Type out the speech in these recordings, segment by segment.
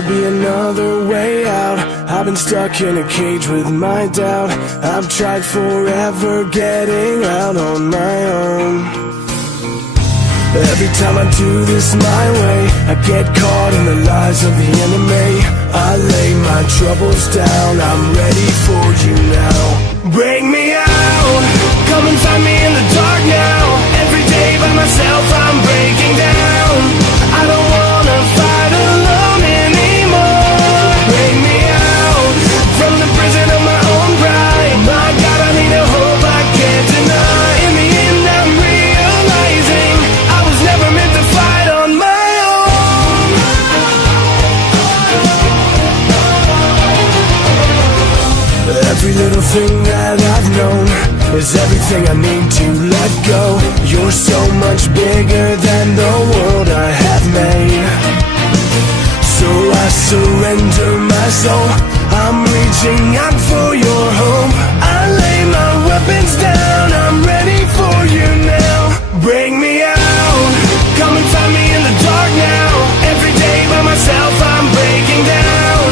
gotta be another way out. I've been stuck in a cage with my doubt. I've tried forever getting out on my own. Every time I do this my way, I get caught in the lies of the enemy. I lay my troubles down, I'm ready for you now. Bring me out, come and find me in the dark now. Every day by myself I'm breaking down. I don't wanna fight alone anymore. Bring me out, from the prison of my own pride. My God, I need a hope I can't deny. In the end I'm realizing I was never meant to fight on my own. Every little thing that I've known is everything I need to let go. You're so much bigger than the world I have made. So I surrender my soul, I'm reaching out for your hope. I lay my weapons down, I'm ready for you now. Bring me out, come and find me in the dark now. Every day by myself I'm breaking down.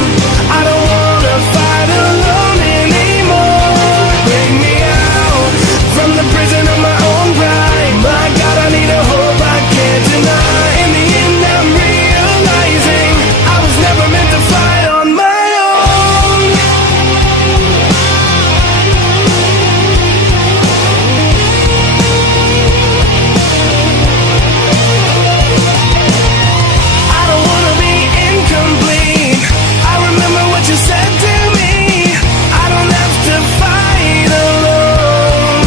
I don't wanna fight alone anymore. Bring me out, from the prison of my own pride. My God, I need a hope I can't deny. In the end I'm realizing I was never meant to fight on my own. I don't wanna be incomplete. I remember what you said to me. I don't have to fight alone.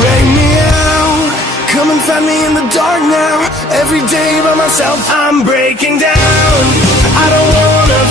Bring me out, come and find me in the dark now. Every day by myself I'm breaking down. I don't wanna